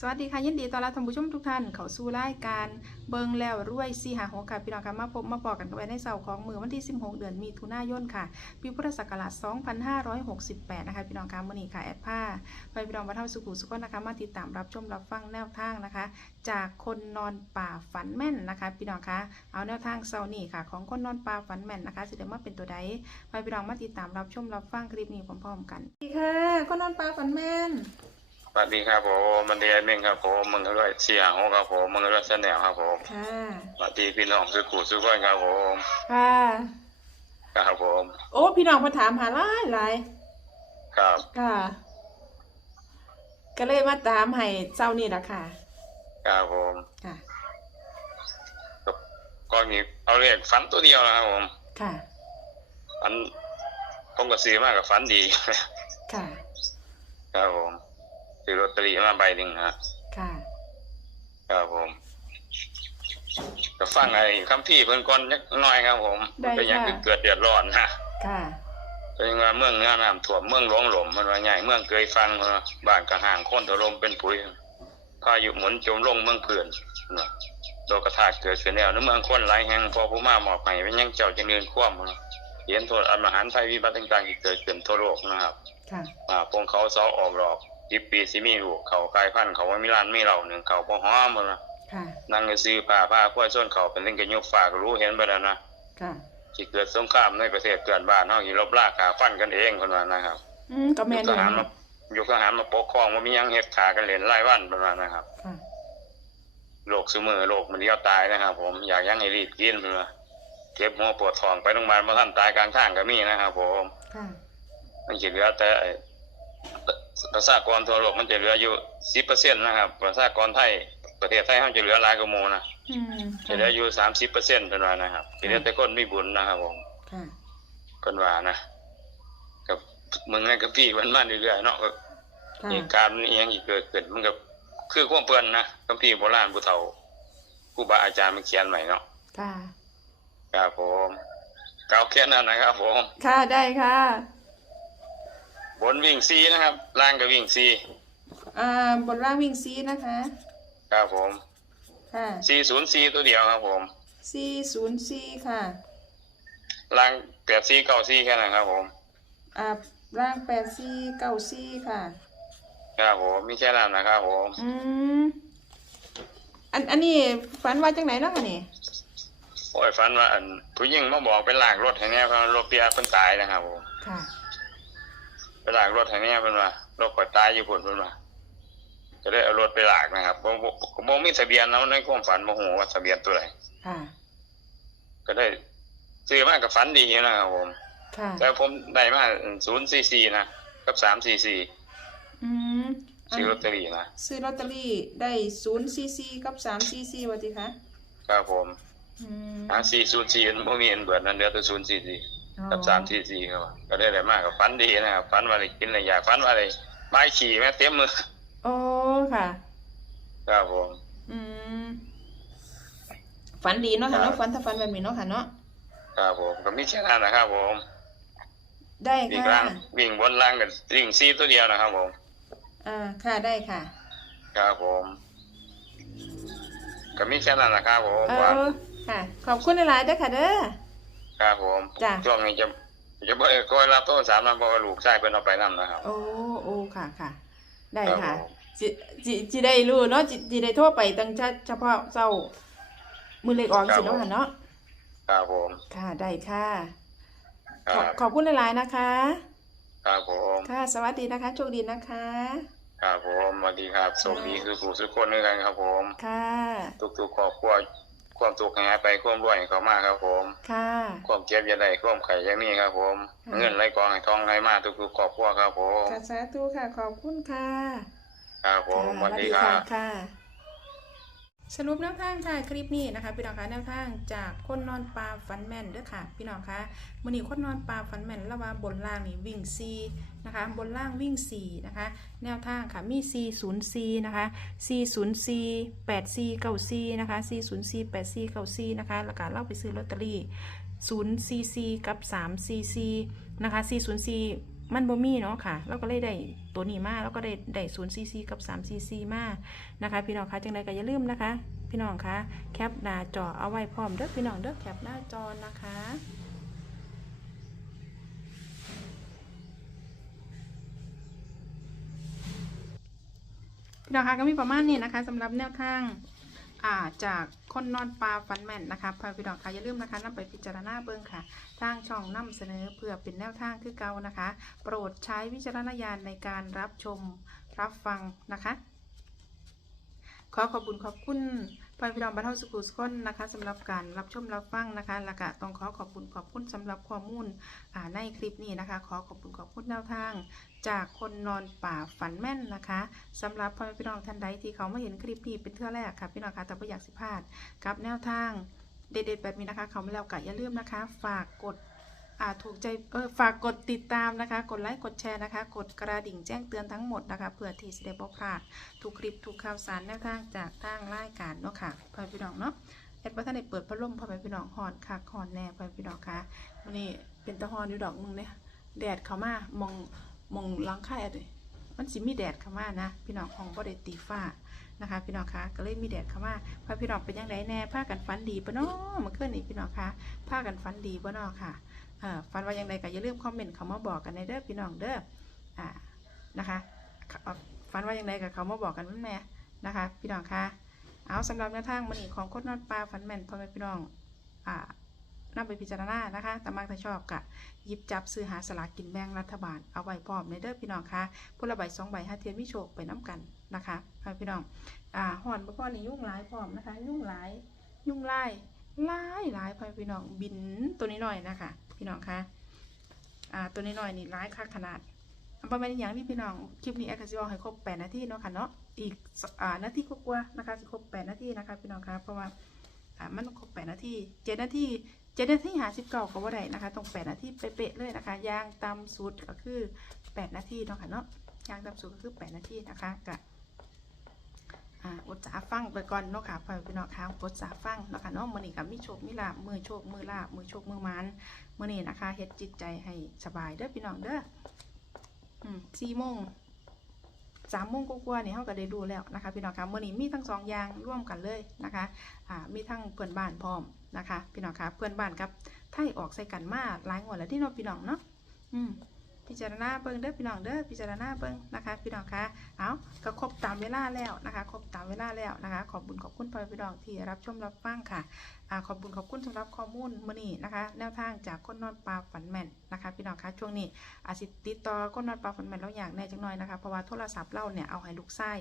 สวัสดีค่ะยินดีต้อนรับท่านผู้ชมทุกท่านเข้าสู่รายการเบิงแล้วรวยสีหาหกค่ะพี่น้องค่ะมาพบมาปอกันไว้ในเสาร์ของมือวันที่ 16 เดือนมีถุนายนค่ะปีพุทธศักราช 2568 นะคะพี่น้องค่ะมื่อนี้ค่ะแอดผ้าไปพี่น้องมาเท่าสุขุสุขนนะคะมาติดตามรับชมรับฟังแนวทางนะคะ จากคนนอนป่าฝันแม่นนะคะพี่น้องคะเอาแนวทางเสาร์นี้ค่ะ ของคนนอนป่าฝันแม่นนะคะสิเดมาเป็นตัวใดไปพี่น้องมาติดตามรับชมรับฟังคลิปนี้พร้อม ๆ กันสวัสดีค่ะคนนอนป่าฝันแม่น วัสดีครับผมมันเดียเมงครับผมมึงก็ด้วยเสียงของครับผมมึงก็ด้วยเสนอครับผมค่ะสวัสดีพี่น้องสุขุสุขคนครับผมค่ะครับผม โอ้พี่น้องมาถามหาหลายหลายครับค่ะ ก็เลยมาตามให้เจ้านี่ละค่ะครับผมค่ะก็มีเอาเรียกฝันตัวเดียวนะครับผมค่ะฝันผมก็ซื้อมากกับฝันดีค่ะครับผม ซื้อลอตเตอรี่มาใบหนึ่งนะค่ะ ครับผมก็ฟังไอ้คำพี่เพิ่นก่อนนิดหน้อยครับผมได้เป็นอย่างค่ะ เกิดเดือดร้อนนะค่ะเป็นว่าเมืองเนื้อน้ำท่วมเมืองหลวงหลมมันว่าใหญ่เมืองเคยฟังว่าบ้านกระห่างโคนถล่มเป็นปุ๋ยพายุหมุนจมลงเมืองเพื่อนนะโลกธาตุเกิดขึ้นแล้วในเมืองคนหลายแห่งพอผู้มาหมอบให้เป็นยังเจ้าจะเนินคว่ำนะเห็นโทษอันมหันต์ภัยวิบัติต่างๆที่เกิดขึ้นทั่วโลกนะครับ ค่ะ อ่าพงเขาเสาออกดอก สิบปีสิมีลูกเขากลายพันธุ์เขาว่ามีร้านมีเหล่าหนึ่งเขาพอหอมหมดนะค่ะ นั่งก็ซื้อผ้าผ้าขั้วส้นเขาเป็นเล่นกันยกฝากรู้เห็นไปแล้วนะค่ะที่เกิดสงครามในประเทศเกิดบ้านเฮาที่ลบลากขาฟันกันเองคนว่านะครับอืมก็แม่ยุนคอทยู่หารนะมายุคทหารมาปกครองว่ามีหยังเฮ็ดขากันเล่นไล่วันประมาณนะครับค่ะ โรคซุมือโรคมันเดียวตายนะครับ ผมอยากหยังให้รีบกินเพิ่นว่าเจ็บหัวปวดท้องไปโรงพยาบาลบ่ทันตายกลางทางก็มีนะครับ ผม ค่ะ มันสิเหลือแต่ไอ้ ประชากรทั่วโลกมันจะเหลืออยู่10%นะครับ ประชากรไทยประเทศไทยเฮาจะเหลือหลายกว่าหมู่นะอืมจะเหลืออยู่30%เพิ่นว่านะครับสิเหลือแต่คนมีบุญนะครับผมค่ะเพิ่นว่านะกับมึงนั่นกับพี่มันมาเรื่อยๆเนาะก็ค่ะเหตุการณ์นี้ยังอีกเกิดขึ้นมันก็คือความเพื่อนนะคัมภีร์โบราณผู้เฒ่าครูบาอาจารย์มันเขียนไว้เนาะค่ะ ครับผมเก่าแค่นั้นนะครับผม ค่ะได้ค่ะ บนวิ่งซีนะครับ ล่างก็วิ่งซีอ่าบนล่างวิ่งซีนะคะ ครับผมค่ะซีศูนย์ซีตัวเดียวครับผมซีศูนย์ซีค่ะ ล่างแปดซีเก้าซีแค่นั้นครับผมอ่าล่างแปดซีเก้าซีค่ะ ครับผมมีแค่นั้นนะครับผมอืมอันอันนี้ฝันว่าจังไหนเนาะค่ะนี่โอ้ยฝันว่าอันผู้หญิงมาบอกเป็นลากรถให้แน่เพราะรถเปียกเพิ่นตายนะครับผมค่ะ ไปลากรถให้แน่เพิ่นว่ารถก่อยตายอยู่พุ่นเพิ่นว่าจะได้เอารถไปลากนะครับบ่บ่บ่มีทะเบียนแล้วในความฝันบ่ฮู้ว่าทะเบียนตัวใดค่ะ ก็ได้ซื้อมากับฝันดีนะครับผมค่ะ แต่ผมได้มา044นะกับ344อืมอันซื้อลอตเตอรี่นะซื้อลอตเตอรี่ได้ศูนย์ซีซีกับสามซีซีวัติคะ ครับผมอืมหา404มันบ่มีอันเบิดนั่นเหลือแต่044 กับ344ครับก็ได้ได้มากับฝันดีนะครับฝันว่าได้กินได้อยากฝันว่าได้ไม้ขี่แม่เต็มมือโอ้ค่ะครับผมอืมฝันดีเนาะค่ะครัเนาะบฝันถ้าฝันแบบนี้เนาะค่ะเนาะครับผมก็มีแค่นั้นนะครับผม ได้วิ่งค่ะล่างวิ่งบนล่างกับวิ่งซีตัวเดียวนะครับผมอ่า ค่ะได้ค่ะ ครับผมก็มีแค่นั้นนะครับผมเอว่าอ ค่ะ ขอบคุณหลายๆเด้อค่ะเด้อ ครับผมจ้ะ ช่วงนี้จะจะบ่ได้คอยรับโทรศัพท์นำเพราะว่าลูกชายเพิ่นเอาไปนํนะครับ โอ้โอ้ค่ะค่ะ ได้ครับค่ะผม จิจิจิได้รู้เนาะจิจิได้โทรไปตั้งเฉพาะเจ้ามือเล็กออกสิเนาะค่ะเนาะครับผมค่ะได้ค่ะ คขอรับบขอบคุณหลายๆนะคะ ครับผมค่ะ สวัสดีนะคะโชคดีนะคะ ครับผมสวัสดีครับสวัสดีคือผู้ทุกคนด้วยกันครับผม ค่ะ ทุกๆครอบครัว ความทุกข์ให้หายไปความรวยให้เขามาครับผม ค่ะ ความเจ็บอย่าได้ความไข่อย่างนี้ครับผม ค่ะ เงินไหลกองให้ทองให้มาทุกๆครอบครัวครับผม ค่ะสาธุค่ะ ขอบคุณค่ะครับผมสค่ะวัสดีครับ ค่ะ สรุปแนวทางค่ะคลิปนี้นะคะพี่น้องคะแนวทางจากคนนอนปลาฟันแม่นเด้อค่ะ พี่น้องคะมื่อนี้คนนอนปลาฟันแม่นแล้วว่าบนล่างนี่วิ่งซีนะคะบนล่างวิ่ง4นะคะแนวทางค่ะมี4 0 4นะคะ4 0 4 8 4 9 4นะคะ4 0 4 8 4 9 4นะคะแล้วก็เล่าไปซื้อลอตเตอรี่0 4 4กับ3 4 4นะคะ4 0 4 มันบ่มีเนาะค่ะแล้วก็เลยได้ตัวนี้มาแล้วก็ได้ได้ศูนย์ซีซีกับสามซีซีมานะคะ พี่น้องคะจังใดก็อย่าลืมนะคะ พี่น้องคะแคปหน้าจอเอาไว้พร้อมเด้อพี่น้องเด้อแคปหน้าจอนะคะพี่น้องคะก็มีประมาณนี้นะคะสำหรับแนวทาง อ่าจากคนนอนปลาฟันแมนนะคะพาพี่น้องคะอย่าลืมนะคะนำไปพิจารณาเบิ่งค่ะ ทางช่องนำเสนอเพื่อเป็นแนวทางคือเก่านะคะ โปรดใช้วิจารณญาณในการรับชมรับฟังนะคะ ขอขอบคุณขอบคุณ พ่อพี่น้องบ้านเฮาสุขุสคนนะคะสำหรับการรับชมรับฟังนะคะแล้วก็ต้องขอขอบคุณขอบคุณสำหรับข้อมูลอ่าในคลิปนี้นะคะ ขอขอบคุณขอบคุณแนวทาง จากคนนอนป่าฝันแม่นนะคะสำหรับพ่อแม่พี่น้องท่านใดที่เขามาเห็นคลิปนี้เป็นเทื่อแรกค่ะพี่น้องคะแต่ไม่อยากสิพลาดกับแนวทางเด็ดๆแบบนี้นะคะ เขาไม่แล้วก็อย่าลืมนะคะ ฝากกด ถูกใจฝากกดติดตามนะคะ กดไลค์กดแชร์นะคะ กดกระดิ่งแจ้งเตือนทั้งหมดนะคะเพื่อที่จะได้บอกพลาดทุกคลิปทุกข่าวสารแนวทางจากทางรายการเนาะค่ะพ่อพี่น้องเนาะแอดว่าท่านได้เปิดพัดลมพ่อพี่น้องหอนคักหอนแน่พ่อพี่น้องคะวันนี้เป็นตะหอนอยู่ดอกมึงเนี่ยแดดเข้ามามองมองล้างค่ายอะเลยมันสิมีแดดเข้ามานะ พี่น้องของบ่ได้ตีฟ้านะคะ พี่น้องคะก็เลยมีแดดเข้ามาพาพี่น้องเป็นยังไงแน่ผ้ากันฟันดีปะเนาะเมื่อนนี้พี่น้องคะผ้ากันฟันดีปะเนาะค่ะ อ่อฟันว่ายังไงก็อย่าลืมคอมเมนต์เขามาบอกกันในเด้อพี่น้องเด้ออ่านะคะฟันว่ายังไงกับเขามาบอกกันมันแม่นะคะ พี่น้องคะเอาสำหรับแนวทางมันนี่ของโคตรนอดปลาฟันแม่นพ่อแม่พี่น้องอ่านำไปพิจารณานะคะแต่มากถ้าชอบกะหยิบจับซื้อหาสลากกินแบ่งรัฐบาล เอาไว้พร้อมในเด้อพี่น้องคะพละใบสองใบห้าเทียนวิโชคไปน้ำกันนะคะค่ะพี่น้องอ่าห่อนบ่พอนี่ยุ่งหลายพร้อมนะคะ ยุ่งหลายยุ่งไล่ไล่หลายพ่อพี่น้องบินตัวนี้หน่อยนะคะ พี่น้องคะอ่าตัวนี้หน่อยนี่ร้ายค่าขนาดอันประมาณอย่างที่พี่น้องคลิปนี้แอคซิวให้ครบแปดนาทีเนาะค่ะเนาะอีกอ่านาทีกว่าๆนะคะครบแปดนาทีนะคะพี่น้องคะเพราะว่าอ่ามันครบแปดนาทีเจ็ดนาทีเจ็ดนาทีหาสิบเก้าก็ว่าได้นะคะตรงแปดนาทีเป๊ะๆเลยนะคะย่างตามสุดก็คือแปดนาทีเนาะค่ะเนาะย่างตามสุดก็คือแปดนาทีนะคะกะ อดสาฟังไปก่อนเนาะค่ะพ่อพี่น้องค่ะอดสาฟังเนาะค่ะเนาะมื้อนี้ก็มีโชคมีลาบมือโชคมือลาบมือโชคมือมันมื้อนี้นะคะเฮ็ดจิตใจให้สบายเด้อพี่น้องเด้ออืมสี่โมงสามโมงกว่าๆนี่เขาก็ได้ดูแล้วนะคะพี่น้องคะมื้อนี้มีทั้งสองอย่างร่วมกันเลยนะคะอ่ามีทั้งเพื่อนบ้านพร้อมนะคะ พี่น้องคะเพื่อนบ้านกับไทยออกใส่กันมาหลายงวดแล้วที่เน้องพี่น้องเนาะอืม พิจารณาเบิ่งเด้อพี่น้องเด้อพิจารณาเบิ่งนะคะ พี่น้องคะเอาก็ครบตามเวลาแล้วนะคะ ครบตามเวลาแล้วนะคะ ขอบคุณขอบคุณพ่อพี่น้องที่รับชมรับฟังค่ะอาขอบคุณขอบคุณสำหรับข้อมูลมื้อนี้นะคะ แนวทางจากคนนอนปลาฝันแม่นนะคะ พี่น้องคะช่วงนี้อาจสิติดต่อคนนอนปลาฝันแม่นแล้วอย่างแน่จังหน่อยนะคะเพราะว่าโทรศัพท์เราเนี่ยเอาให้ลูกไส้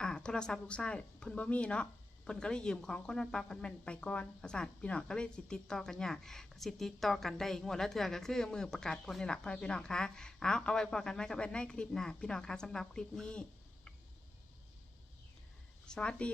อ่าโทรศัพท์ลูกไส้เพิ่นบ่มีเนาะ พิ่นก็เลยยืมของคนนั้นปลาพันแม่นไปก่อนประสานพี่น้องก็เลยสิติดต่อกันยากก็สิติดต่อกันได้งวดละเถื่อก็คือมือประกาศผลนี่แหละพ่อพี่น้องคะเอาเอาไว้พอกันไหมกับแอนในคลิปหน้าพี่น้องคะสำหรับคลิปนี้ สวัสดี